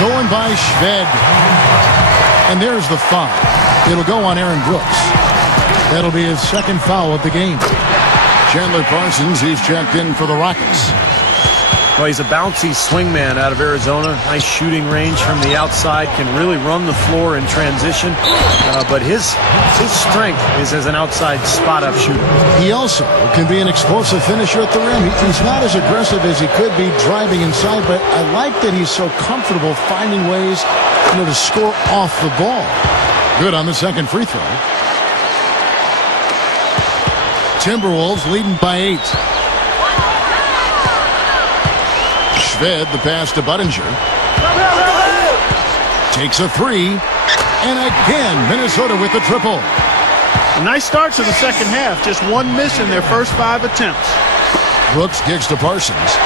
stolen by Shved. And there's the foul. It'll go on Aaron Brooks. That'll be his second foul of the game. Chandler Parsons, he's checked in for the Rockets. Well, he's a bouncy swingman out of Arizona. Nice shooting range from the outside. Can really run the floor in transition. But his strength is as an outside spot-up shooter. He also can be an explosive finisher at the rim. He's not as aggressive as he could be driving inside, but I like that he's so comfortable finding ways to score off the ball. Good on the second free throw. Timberwolves leading by 8. Shved, the pass to Budinger. Takes a three. And again, Minnesota with the triple. A nice start to the second half. Just one miss in their first 5 attempts. Brooks kicks to Parsons.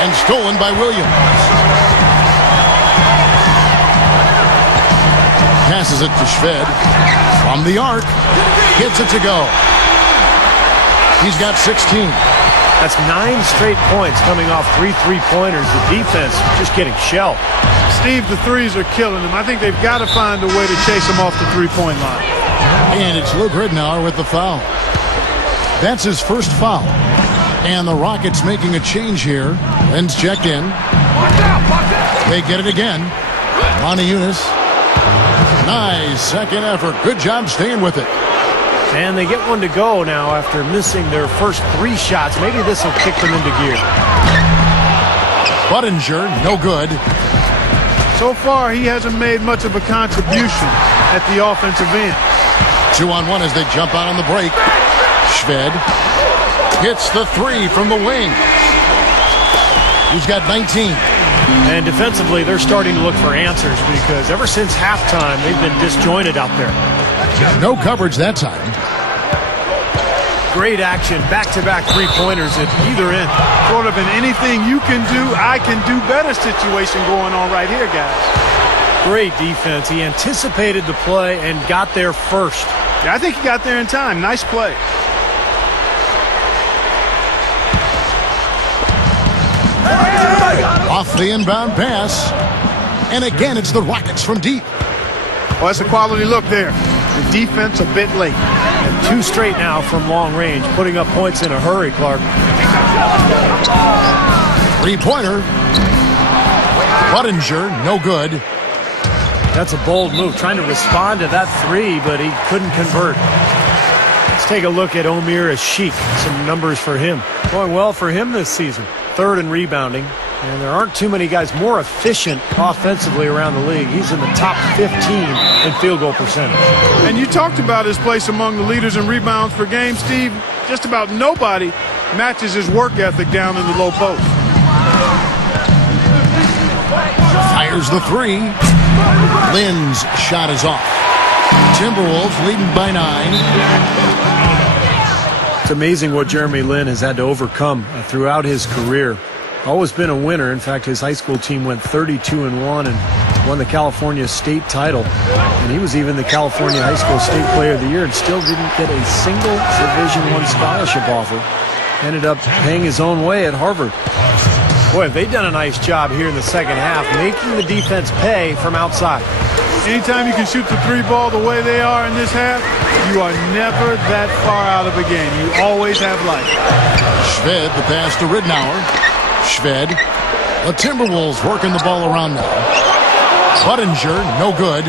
And stolen by Williams. Passes it to Shved. From the arc. Gets it to go. He's got 16. That's 9 straight points coming off 3 three-pointers. The defense just getting shelled. Steve, the threes are killing them. I think they've got to find a way to chase them off the three-point line. And it's Luke Ridnour with the foul. That's his first foul. And the Rockets making a change here. Lynn's checked in. They get it again. Monty Eunice. Nice second effort. Good job staying with it. And they get one to go now after missing their first 3 shots. Maybe this will kick them into gear. Budinger, no good. So far, he hasn't made much of a contribution at the offensive end. 2-on-1 as they jump out on the break. Shved hits the 3 from the wing. He's got 19. And defensively, they're starting to look for answers because ever since halftime, they've been disjointed out there. No coverage that time. Great action, back-to-back three-pointers at either end. Sort of an anything you can do, I can do better situation going on right here, guys. Great defense. He anticipated the play and got there first. Yeah, I think he got there in time. Nice play. Off the inbound pass. And again, it's the Rockets from deep. Well, that's a quality look there. The defense a bit late. And 2 straight now from long range, putting up points in a hurry, Clark. Three-pointer. Budinger, no good. That's a bold move, trying to respond to that 3, but he couldn't convert. Let's take a look at Omer Ashik. Some numbers for him. Going well for him this season. 3rd in rebounding. And there aren't too many guys more efficient offensively around the league. He's in the top 15 in field goal percentage. And you talked about his place among the leaders in rebounds per game, Steve. Just about nobody matches his work ethic down in the low post. Fires the 3. Lynn's shot is off. Timberwolves leading by 9. It's amazing what Jeremy Lin has had to overcome throughout his career. Always been a winner. In fact, his high school team went 32-1 and won the California state title. And he was even the California High School State Player of the Year and still didn't get a single Division I scholarship offer. Ended up paying his own way at Harvard. Boy, they've done a nice job here in the second half, making the defense pay from outside. Anytime you can shoot the 3 ball the way they are in this half, you are never that far out of a game. You always have life. Shved, the pass to Ridnour. Shved. The Timberwolves working the ball around now. Budinger, no good.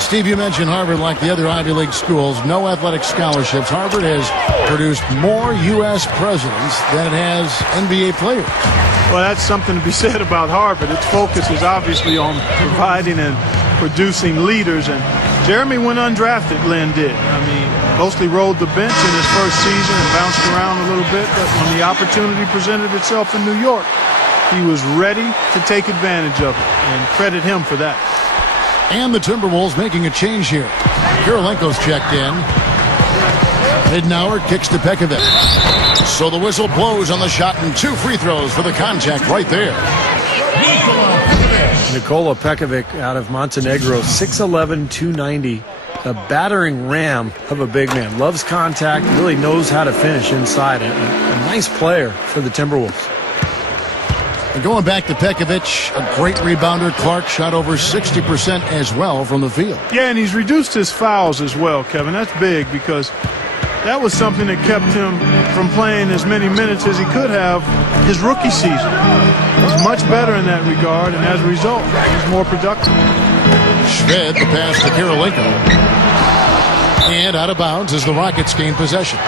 Steve, you mentioned Harvard, like the other Ivy League schools, no athletic scholarships. Harvard has produced more U.S. presidents than it has NBA players. Well, that's something to be said about Harvard. Its focus is obviously on providing and producing leaders. And Jeremy went undrafted, Lynn did. I mean, mostly rode the bench in his first season and bounced around a little bit. But when the opportunity presented itself in New York, he was ready to take advantage of it. And credit him for that. And the Timberwolves making a change here. Kirilenko's checked in. Ridnour kicks to Pekovic. So the whistle blows on the shot and 2 free throws for the contact right there. Nikola Pekovic out of Montenegro, 6'11", 290. A battering ram of a big man. Loves contact, really knows how to finish inside. A nice player for the Timberwolves. And going back to Pekovic, a great rebounder. Clark shot over 60% as well from the field. Yeah, and he's reduced his fouls as well, Kevin. That's big because that was something that kept him from playing as many minutes as he could have his rookie season. He's much better in that regard, and as a result, he's more productive. Schved, the pass to Karolinko. And out of bounds as the Rockets gain possession.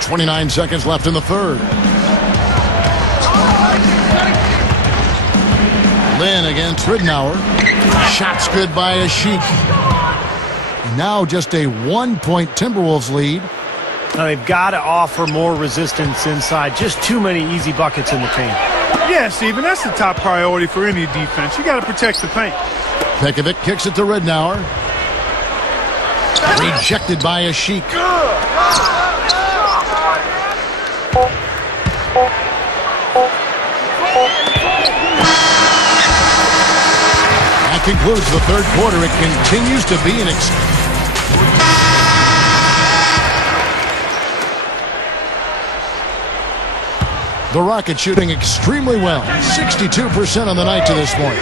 .29 seconds left in the third. Lynn against Ridnour. Shots good by Ashik. Now just a 1-point Timberwolves lead. Now they've got to offer more resistance inside. Just too many easy buckets in the paint. Yeah, Steven, that's the top priority for any defense. You got to protect the paint. Pekovic kicks it to Ridnour. Rejected by Ashik. That concludes the third quarter. It continues to be an The Rockets shooting extremely well. 62% on the night to this point.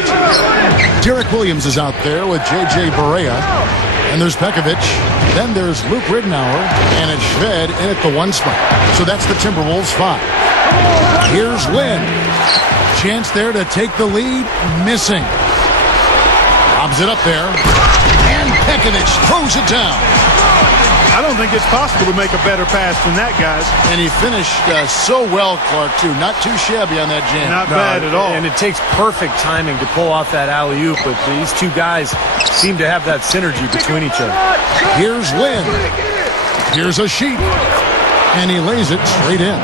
Derek Williams is out there with J.J. Barea. And there's Pekovic. Then there's Luke Ridnour. And it's Schved in at the one spot. So that's the Timberwolves 5. Here's Lynn. Chance there to take the lead. Missing. Lobs it up there. And Pekovic throws it down. I don't think it's possible to make a better pass than that, guys. And he finished so well, Clark, too. Not too shabby on that jam. Not bad at all. And it takes perfect timing to pull off that alley-oop, but these two guys seem to have that synergy between each other. Here's Lynn. Here's a sheet. And he lays it straight in.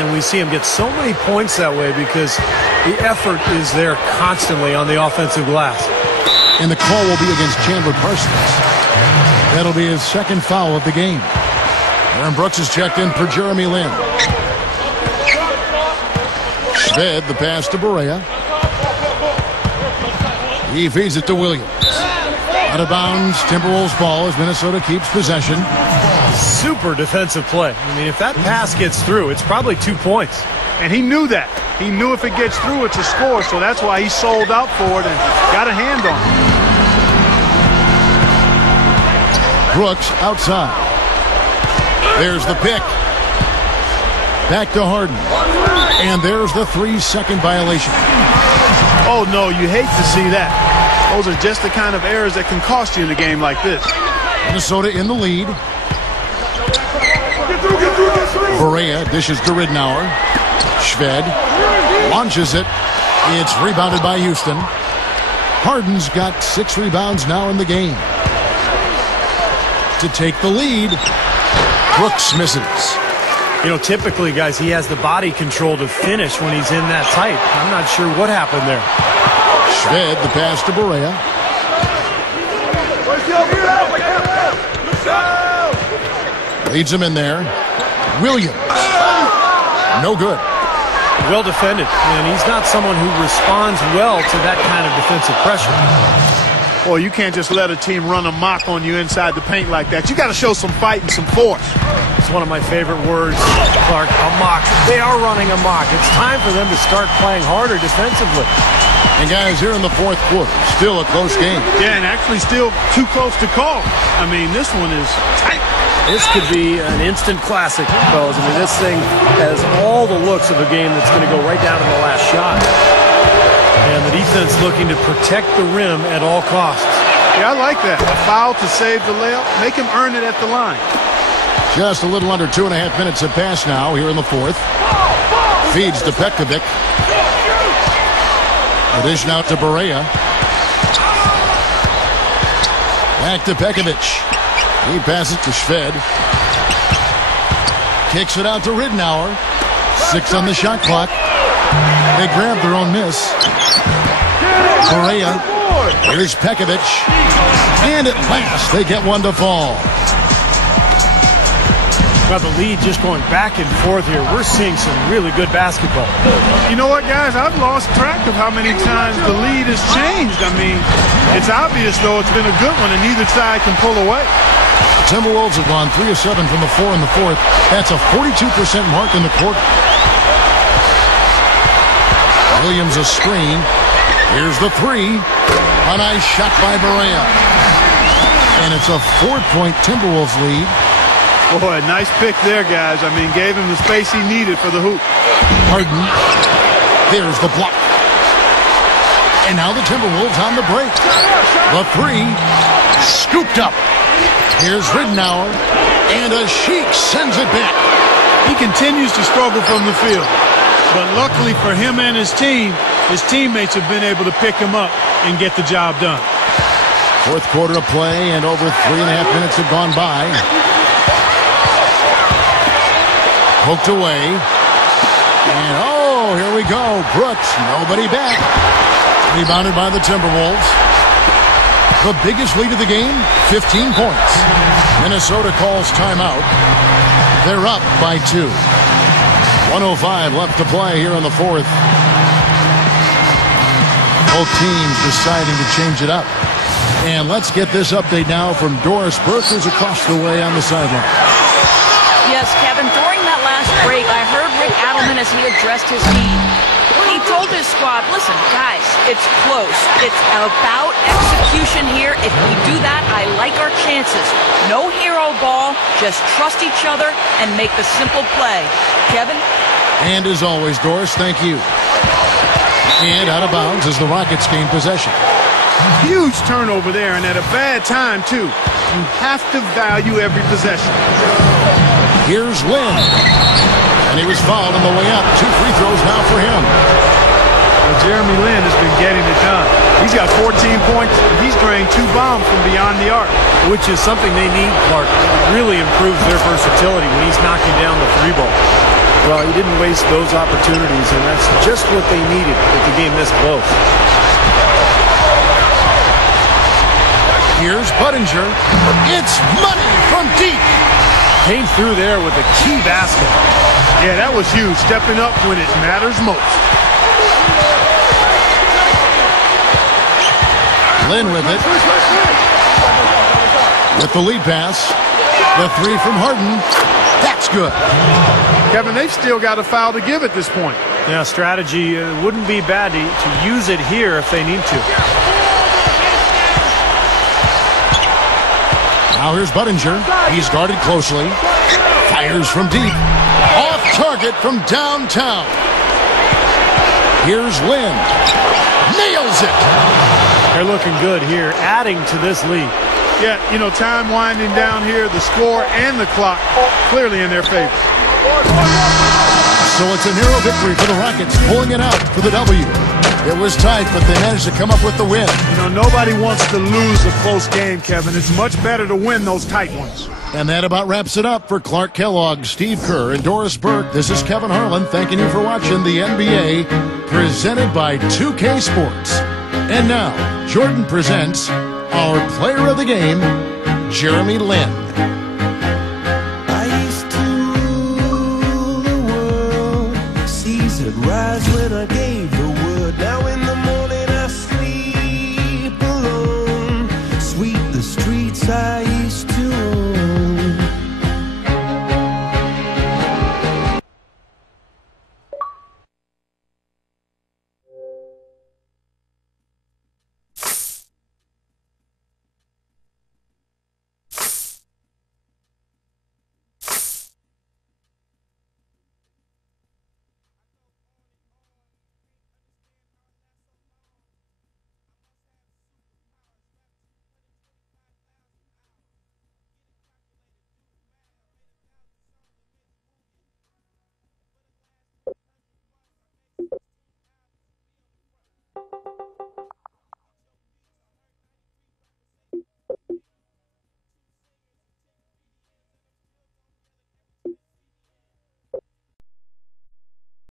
And we see him get so many points that way because the effort is there constantly on the offensive glass. And the call will be against Chandler Parsons. That'll be his second foul of the game. Aaron Brooks is checked in for Jeremy Lin. Schved, the pass to Barea. He feeds it to Williams. Out of bounds, Timberwolves ball as Minnesota keeps possession. Super defensive play. I mean, if that pass gets through, it's probably 2 points. And he knew that. He knew if it gets through, it's a score, so that's why he sold out for it and got a hand on it. Brooks outside. There's the pick. Back to Harden. And there's the 3-second violation. Oh, no, you hate to see that. Those are just the kind of errors that can cost you in a game like this. Minnesota in the lead. Barea dishes to Ridnour. Schved launches it. It's rebounded by Houston. Harden's got 6 rebounds now in the game. To take the lead, Brooks misses. You know, typically, guys, he has the body control to finish when he's in that tight. I'm not sure what happened there. Schved, the pass to Barea. Leads him in there. Williams. No good. Well defended, and he's not someone who responds well to that kind of defensive pressure. Boy, you can't just let a team run amok on you inside the paint like that. You got to show some fight and some force. It's one of my favorite words, Clark, amok. They are running amok. It's time for them to start playing harder defensively. And guys, here in the fourth quarter, still a close game. Yeah, and actually still too close to call. I mean, this one is tight. This could be an instant classic, fellas. I mean, this thing has all the looks of a game that's going to go right down to the last shot. And the defense looking to protect the rim at all costs. Yeah, I like that. A foul to save the layup. Make him earn it at the line. Just a little under 2.5 minutes have passed now here in the fourth. Feeds to Pekovic. The dish now to Barea. Back to Pekovic. He passes to Schved. Kicks it out to Ridnour. 6 on the shot clock. They grab their own miss. Barea. Here's Pekovic. And at last, they get one to fall. Well, the lead just going back and forth here. We're seeing some really good basketball. You know what, guys? I've lost track of how many times the lead has changed. I mean, it's obvious, though, it's been a good one, and neither side can pull away. Timberwolves have gone 3 of 7 from the floor in the fourth. That's a 42% mark in the quarter. Williams a screen. Here's the three. A nice shot by Barea. And it's a 4-point Timberwolves lead. Boy, nice pick there, guys. I mean, gave him the space he needed for the hoop. Harden. There's the block. And now the Timberwolves on the break. The three. Scooped up. Here's Ridnour. And a Sheik sends it back. He continues to struggle from the field. But luckily for him and his team, his teammates have been able to pick him up and get the job done. Fourth quarter of play, and over 3.5 minutes have gone by. Poked away. And, oh, here we go. Brooks, nobody back. Rebounded by the Timberwolves. The biggest lead of the game, 15 points. Minnesota calls timeout. They're up by 2. 1:05 left to play here in the fourth. Both teams deciding to change it up. And let's get this update now from Doris Burke, who's across the way on the sideline. Yes, Kevin, during that last break, I heard Rick Adelman as he addressed his team. He told his squad, listen, guys, it's close. It's about execution here. If we do that, I like our chances. No hero ball, just trust each other and make the simple play. Kevin? And as always, Doris, thank you. And out of bounds as the Rockets gain possession. Huge turnover there, and at a bad time, too. You have to value every possession. Here's Lynn. And he was fouled on the way up. 2 free throws now for him. Well, Jeremy Lin has been getting it done. He's got 14 points, and he's drained 2 bombs from beyond the arc. Which is something they need, Clark. It really improves their versatility when he's knocking down the 3 ball. Well, he didn't waste those opportunities, and that's just what they needed with the game this close. Here's Budinger. It's money from deep. Came through there with a key basket. Yeah, that was huge, stepping up when it matters most. Lynn with it. With the lead pass. The 3 from Harden. That's good. Kevin, they've still got a foul to give at this point. Yeah, strategy wouldn't be bad to use it here if they need to. Now here's Budinger. He's guarded closely. Fires from deep. Off target from downtown. Here's Lynn. Nails it. They're looking good here, adding to this lead. Yeah, you know, time winding down here, the score and the clock clearly in their favor. So it's a narrow victory for the Rockets, pulling it out for the W. It was tight, but they managed to come up with the win. You know, nobody wants to lose a close game, Kevin. It's much better to win those tight ones. And that about wraps it up for Clark Kellogg, Steve Kerr, and Doris Burke. This is Kevin Harlan thanking you for watching the NBA, presented by 2K Sports. And now, Jordan presents our player of the game, Jeremy Lin. I used to rule the world, seas would rise when I gave